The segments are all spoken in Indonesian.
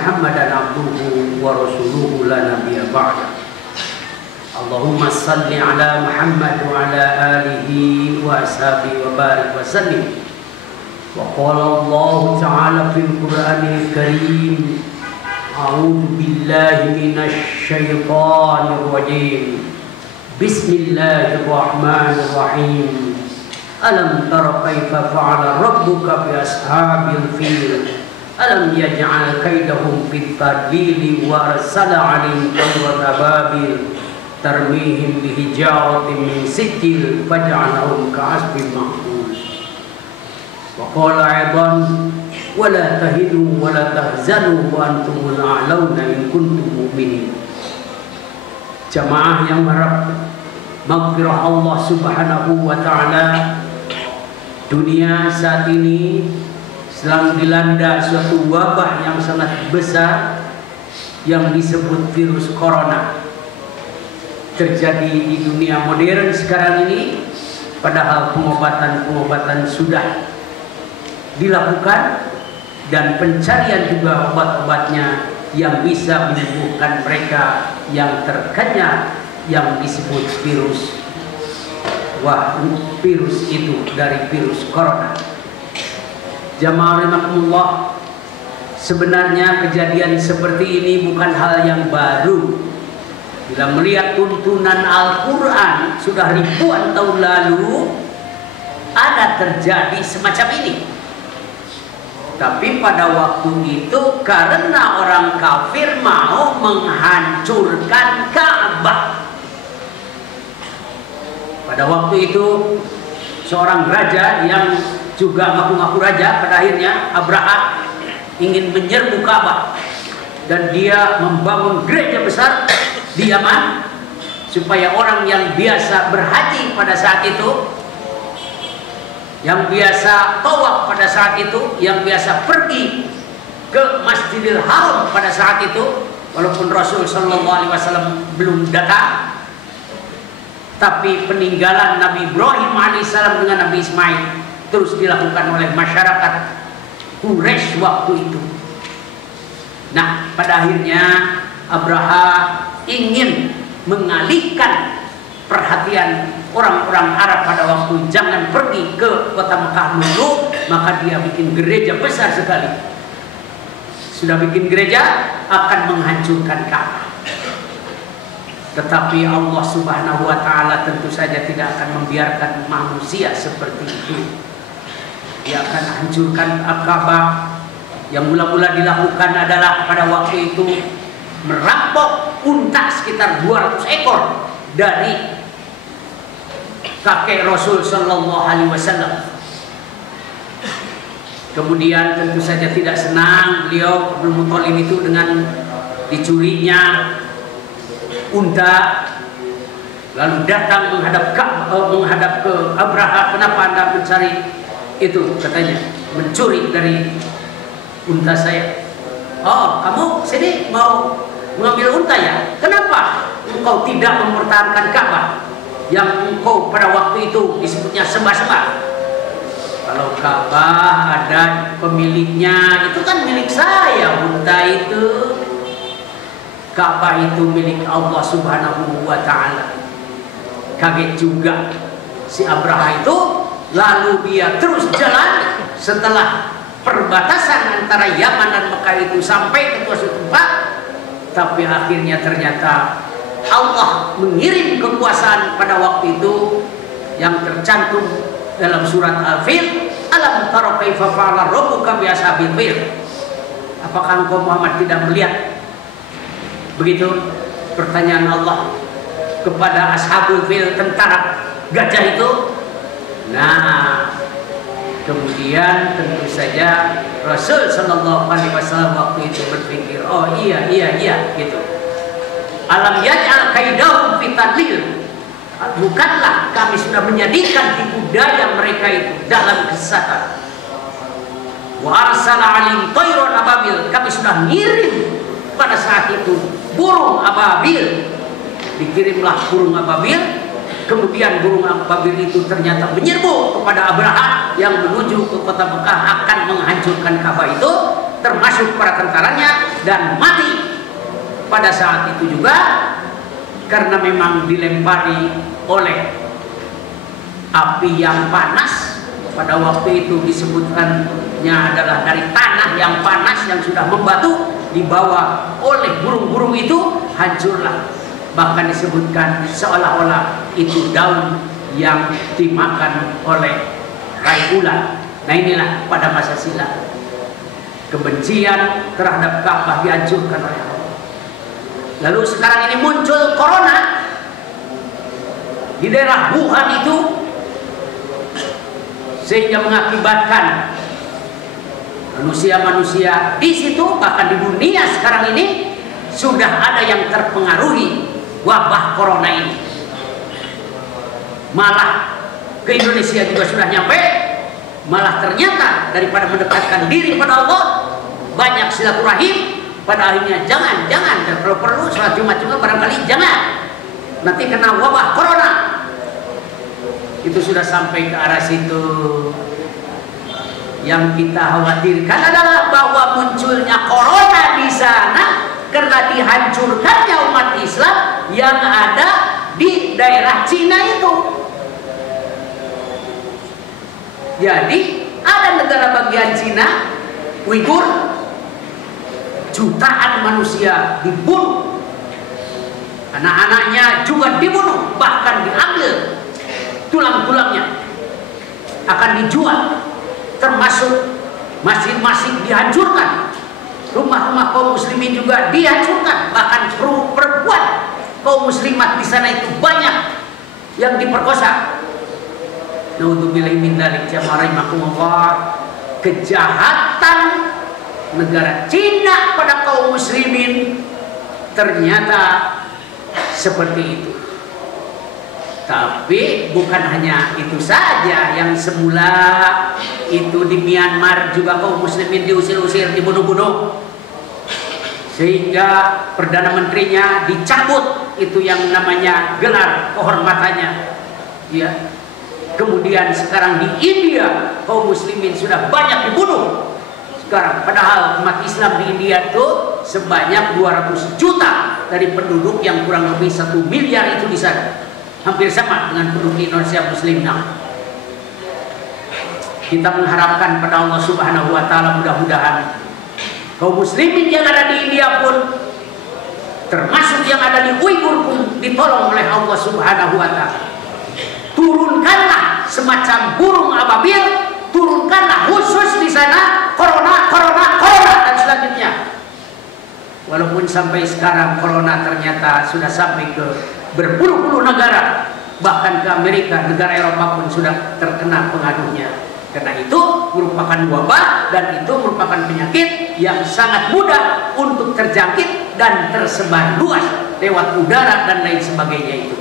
Muhammadan abduhu wa rasuluhu la nabiyya ba'da. Allahumma salli ala Muhammad wa ala alihi wa ashabihi wa barik wa sallim. Wa qala Allah ta'ala fil Qur'anil Karim, a'udzu billahi minasy syaithanir rajim. Bismillahirrahmanirrahim. Alam tara kaifa fa'ala rabbuka bi ashabil fil? Alam yaj'al kaidahum fit tadlil wa arsala 'alaihim tayran ababil tarmihim bihijaratin min sijil faj'alahum ka'asfin ma'kul. Wa qala aidan wa la tahinu wa la tahzanu wa antumul a'launa in kuntum mu'minin. Jamaah yang harap maghfirah Allah Subhanahu wa taala, dunia saat ini sedang dilanda suatu wabah yang sangat besar yang disebut virus corona. Terjadi di dunia modern sekarang ini, padahal pengobatan sudah dilakukan dan pencarian juga obat-obatnya yang bisa menyembuhkan mereka yang terkena yang disebut virus itu dari virus corona. Jamaah rahimakumullah, sebenarnya kejadian seperti ini bukan hal yang baru. Bila melihat tuntunan Al-Quran sudah ribuan tahun lalu ada terjadi semacam ini. Tapi pada waktu itu karena orang kafir mau menghancurkan Ka'bah. Pada waktu itu seorang raja yang juga ngaku-ngaku raja, pada akhirnya Abraha ingin menyerbu Ka'bah dan dia membangun gereja besar di Yaman supaya orang yang biasa berhaji pada saat itu, yang biasa tawaf pada saat itu, yang biasa pergi ke Masjidil Haram pada saat itu, walaupun Rasul Shallallahu Alaihi Wasallam belum datang, tapi peninggalan Nabi Ibrahim alaihissalam dengan Nabi Ismail terus dilakukan oleh masyarakat Quraisy waktu itu. Nah, pada akhirnya Abraha ingin mengalihkan perhatian orang-orang Arab pada waktu jangan pergi ke kota Mekah dulu, maka dia bikin gereja besar sekali. Sudah bikin gereja, akan menghancurkan Ka'bah. Tetapi Allah Subhanahu wa taala tentu saja tidak akan membiarkan manusia seperti itu. Dia akan hancurkan Ka'bah. Yang mula-mula dilakukan adalah pada waktu itu merampok unta sekitar 200 ekor dari kakek Rasul Shallallahu Alaihi Wasallam. Kemudian tentu saja tidak senang beliau Abdul Muthalib itu dengan dicurinya unta, lalu datang menghadap ke Abraha. Kenapa Anda mencari itu? Katanya mencuri dari unta saya. Oh, kamu sini mau mengambil unta ya? Kenapa engkau tidak mempertahankan Ka'bah yang engkau pada waktu itu disebutnya sembah-sembah? Kalau Ka'bah ada pemiliknya, itu kan milik saya. Unta itu, Ka'bah itu milik Allah Subhanahu wa taala. Kaget juga si Abraha itu, lalu dia terus jalan setelah perbatasan antara Yaman dan Mekah itu sampai ke suatu tempat. Tapi akhirnya ternyata Allah mengirim kekuasaan pada waktu itu yang tercantum dalam surat Al-Fil. Alam tara kaifa fa'ala rabbuka bi ashabil fil? Apakah engkau Muhammad tidak melihat? Begitu pertanyaan Allah kepada ashabul fil, tentara gajah itu. Nah, kemudian tentu saja Rasul Shallallahu Alaihi Wasallam waktu itu berpikir, oh iya gitu. Alam yaj'al kaidahum fi tadlil. Bukanlah kami sudah menjadikan tipu daya mereka itu dalam kesesatan. Wa arsala 'alaihim tayran ababil. Kami sudah ngirim pada saat itu burung ababil. Dikirimlah burung ababil. Kemudian burung ababil itu ternyata menyerbu kepada Abraha yang menuju ke kota Mekah akan menghancurkan Ka'bah itu. termasuk para tentaranya, dan mati pada saat itu juga karena memang dilempari oleh api yang panas. Pada waktu itu disebutkannya adalah dari tanah yang panas yang sudah membatu, dibawa oleh burung-burung itu, hancurlah. Bahkan disebutkan seolah-olah itu daun yang dimakan oleh rai ular. Nah inilah pada masa silam kebencian terhadap Ka'bah dihancurkan oleh Allah. Lalu sekarang ini muncul corona di daerah Wuhan itu, sehingga mengakibatkan manusia-manusia di situ, bahkan di dunia sekarang ini sudah ada yang terpengaruhi wabah corona ini. Malah ke Indonesia juga sudah nyampe. Malah ternyata daripada mendekatkan diri pada Allah, banyak silaturahim, pada akhirnya jangan, dan kalau perlu sholat Jumat juga barangkali jangan, nanti kena wabah corona. Itu sudah sampai ke arah situ. Yang kita khawatirkan adalah bahwa munculnya corona di sana karena dihancurkannya umat Islam yang ada di daerah Cina itu. Jadi ada negara bagian Cina, Uighur, jutaan manusia dibunuh, anak-anaknya juga dibunuh, bahkan diambil tulang-tulangnya akan dijual, termasuk masjid-masjid dihancurkan, rumah-rumah kaum muslimin juga dihancurkan, bahkan perempuan kaum muslimat di sana itu banyak yang diperkosa. Naudzubillahi min dzalik. Jamaah rahimakumullah, kejahatan negara Cina pada kaum muslimin ternyata seperti itu. Tapi bukan hanya itu saja, yang semula itu di Myanmar juga kaum muslimin diusir-usir, dibunuh-bunuh, sehingga Perdana Menterinya dicabut itu yang namanya gelar kehormatannya, ya. Kemudian sekarang di India kaum muslimin sudah banyak dibunuh sekarang, padahal umat Islam di India itu sebanyak 200 juta dari penduduk yang kurang lebih 1 miliar itu di sana, hampir sama dengan penduduk Indonesia muslim. Kita mengharapkan pada Allah Subhanahu wa taala, mudah-mudahan kaum muslimin yang ada di India pun, termasuk yang ada di Uighur pun, ditolong oleh Allah Subhanahu wa taala. Turunkanlah semacam burung ababil, turunkanlah khusus di sana corona dan selanjutnya. Walaupun sampai sekarang corona ternyata sudah sampai ke berpuluh-puluh negara, bahkan ke Amerika, negara Eropa pun sudah terkena pengaruhnya. Karena itu merupakan wabah dan itu merupakan penyakit yang sangat mudah untuk terjangkit dan tersebar luas lewat udara dan lain sebagainya itu.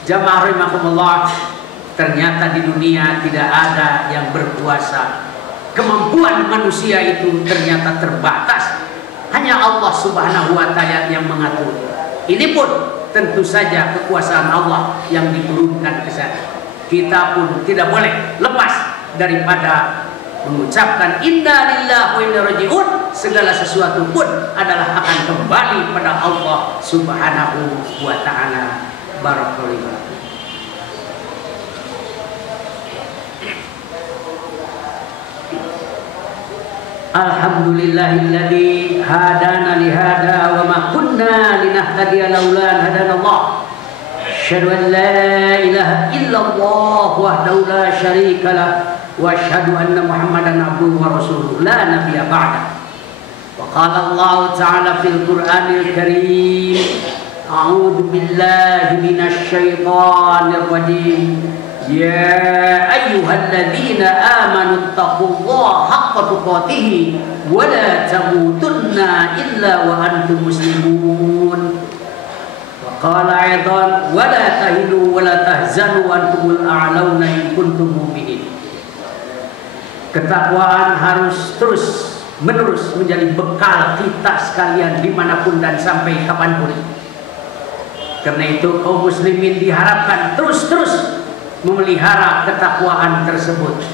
Jamaah rahimakumullah, ternyata di dunia tidak ada yang berkuasa. Kemampuan manusia itu ternyata terbatas. Hanya Allah Subhanahu wa taala yang mengatur. Ini pun tentu saja kekuasaan Allah yang diturunkan ke sana. Kita pun tidak boleh lepas daripada mengucapkan inna lillahi wa inna raji'un. Segala sesuatu pun adalah akan kembali pada Allah Subhanahu wa taala. Barakallahu. Alhamdulillahilladzi hadana li hada wa ma kunna linahtadiya laula an hadanallah. Asyhadu an la ilaha illallah wahdahu la syarika lah wa asyhadu anna Muhammadan abduhu wa rasuluhu la nabiyya ba'da. Wa qala Allah ta'ala fil Qur'anil Karim, a'udzu billahi minasy syaithanir rajim. Ya ayyuhalladzina amanu taqullaha haqqa tuqatih wa la tamutunna illa wa antum muslimun. Wa qala aidan wa la tahinu wa la tahzanu wa antumul a'launa in kuntum mu'minin. Ketakwaan harus terus menerus menjadi bekal kita sekalian dimanapun dan sampai kapanpun. Karena itu kaum muslimin diharapkan terus memelihara ketakwaan tersebut,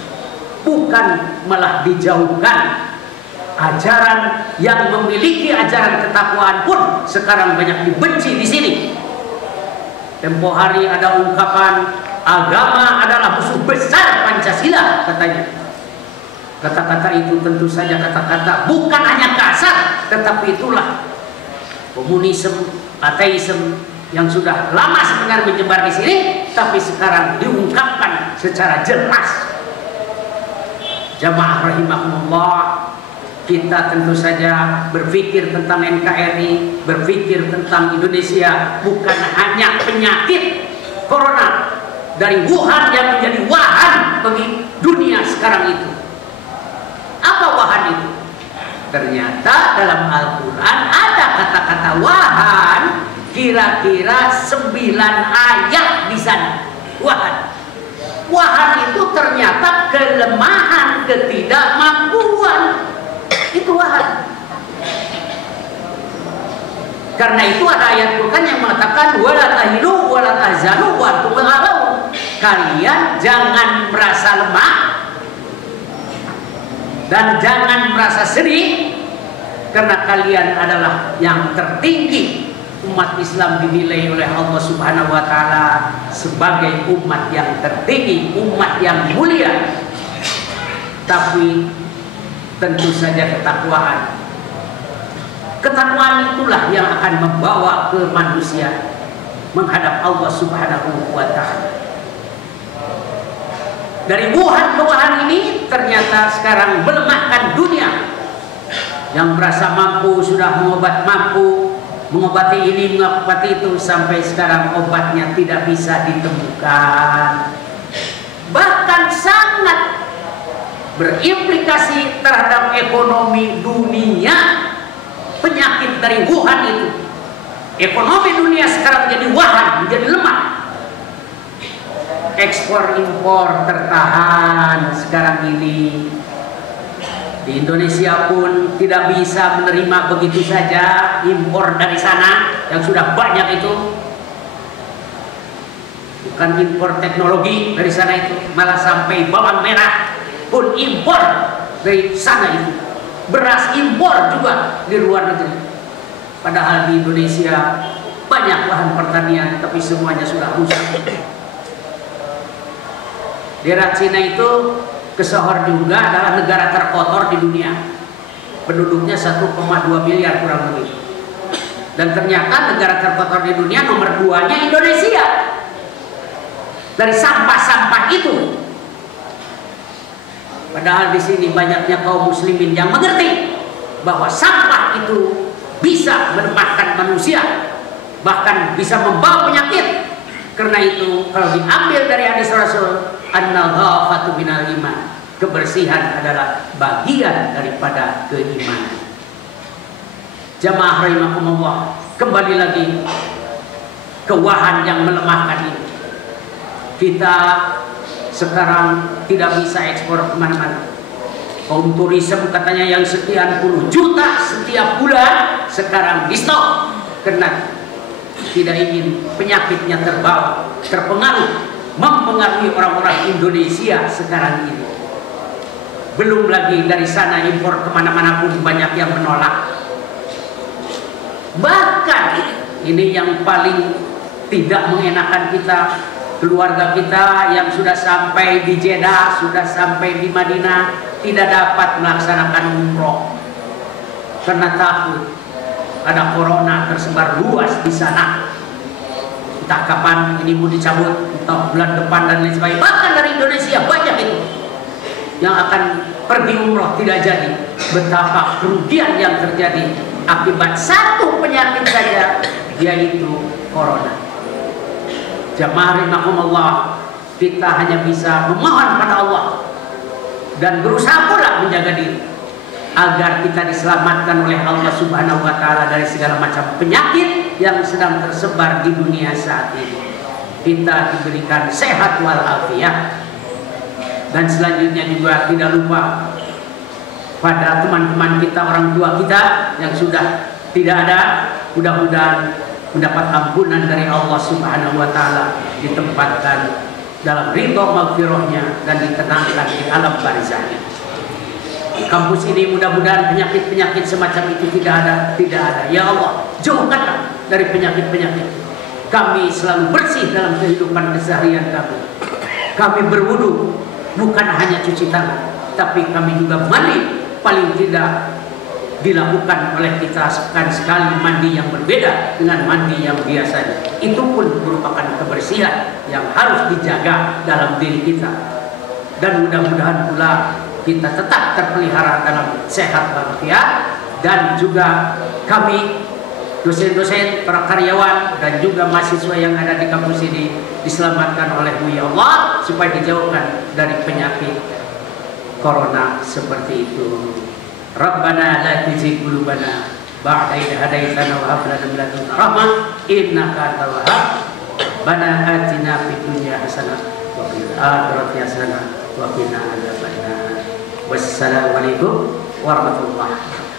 bukan malah dijauhkan Ajaran yang memiliki ajaran ketakwaan pun sekarang banyak dibenci di sini. Tempo hari ada ungkapan agama adalah musuh besar Pancasila katanya. Kata-kata itu tentu saja kata-kata bukan hanya kasar, tetapi itulah komunisme, ateisme yang sudah lama sebenarnya menyebar di sini, tapi sekarang diungkapkan secara jelas. Jamaah rahimakumullah, kita tentu saja berpikir tentang NKRI, berpikir tentang Indonesia, bukan hanya penyakit corona dari Wuhan yang menjadi wahan bagi dunia sekarang itu. Apa wahan itu? Ternyata dalam Al-Quran ada kata-kata wahan, kira-kira 9 ayat di sana. Wahan. Wahan itu ternyata kelemahan, ketidakmampuan. Itu wahan. Karena itu ada ayat Quran yang mengatakan wala tahinu wala tahzanu wa antum a'laun. Kalian jangan merasa lemah dan jangan merasa sedih, karena kalian adalah yang tertinggi. Umat Islam dinilai oleh Allah Subhanahu wa taala sebagai umat yang tertinggi, umat yang mulia. Tapi tentu saja ketakwaan itulah yang akan membawa ke manusia menghadap Allah Subhanahu wa taala. Dari Wuhan ke Wuhan ini ternyata sekarang melemahkan dunia. Yang merasa mampu sudah mengobati ini, mengobati itu, sampai sekarang obatnya tidak bisa ditemukan. Bahkan sangat berimplikasi terhadap ekonomi dunia. Penyakit dari Wuhan itu, ekonomi dunia sekarang menjadi wahan, menjadi lemah. Ekspor impor tertahan sekarang ini. Di Indonesia pun tidak bisa menerima begitu saja impor dari sana yang sudah banyak itu. Bukan impor teknologi dari sana itu, malah sampai bawang merah pun impor dari sana itu. Beras impor juga di luar negeri. Padahal di Indonesia banyak lahan pertanian, tapi semuanya sudah rusak. Daerah Cina itu kesohor juga adalah negara terkotor di dunia. Penduduknya 1,2 miliar kurang lebih. Dan ternyata negara terkotor di dunia nomor 2-nya Indonesia. Dari sampah-sampah itu. Padahal di sini banyaknya kaum muslimin yang mengerti bahwa sampah itu bisa melemahkan manusia, bahkan bisa membawa penyakit. Karena itu kalau diambil dari hadis Rasul, an-nadhafatu minal iman, kebersihan adalah bagian daripada keimanan. Jamaah rahimakumullah, kembali lagi ke wahan yang melemahkan ini. Kita sekarang tidak bisa ekspor kemana-mana. Kaum turisme katanya yang sekian puluh juta setiap bulan sekarang di stop karena tidak ingin penyakitnya terpengaruh, mempengaruhi orang-orang Indonesia sekarang ini. Belum lagi dari sana impor kemana-mana pun banyak yang menolak. Bahkan ini yang paling tidak mengenakan kita, keluarga kita yang sudah sampai di Jeddah, sudah sampai di Madinah, tidak dapat melaksanakan umroh karena takut ada corona tersebar luas di sana. Entah kapan ini mau dicabut, entah bulan depan dan lain sebagainya. Bahkan dari Indonesia banyak itu yang akan pergi umroh tidak jadi. Betapa kerugian yang terjadi akibat satu penyakit saja, yaitu corona. Jamaah rahimakumullah, kita hanya bisa memohon pada Allah dan berusaha pula menjaga diri agar kita diselamatkan oleh Allah Subhanahu wa taala dari segala macam penyakit yang sedang tersebar di dunia saat ini. Kita diberikan sehat walafiat. Dan selanjutnya juga tidak lupa pada teman-teman kita, orang tua kita yang sudah tidak ada, mudah-mudahan mendapat ampunan dari Allah Subhanahu wa taala, ditempatkan dalam ridho maghfirahnya dan ditenangkan di alam barzahnya. kampus ini mudah-mudahan penyakit-penyakit semacam itu tidak ada. Ya Allah, jauhkanlah dari penyakit-penyakit. Kami selalu bersih dalam kehidupan keseharian kami. Kami berwudu, bukan hanya cuci tangan, tapi kami juga mandi. Paling tidak dilakukan oleh kita sekali mandi yang berbeda dengan mandi yang biasanya. Itu pun merupakan kebersihan yang harus dijaga dalam diri kita. Dan mudah-mudahan pula kita tetap terpelihara dalam sehat walafiat, dan juga kami dosen-dosen, para karyawan dan juga mahasiswa yang ada di kampus ini diselamatkan oleh-Mu ya Allah, supaya dijauhkan dari penyakit corona seperti itu. Rabbana la tuzigh qulubana ba'da idh hadaitana wa hab lana min ladunka rahmah innaka antal wahhab. Rabbana atina fid dunya hasanah wa fil akhirati hasanah wa qina adzabannar. Wassalamualaikum warahmatullahi wabarakatuh.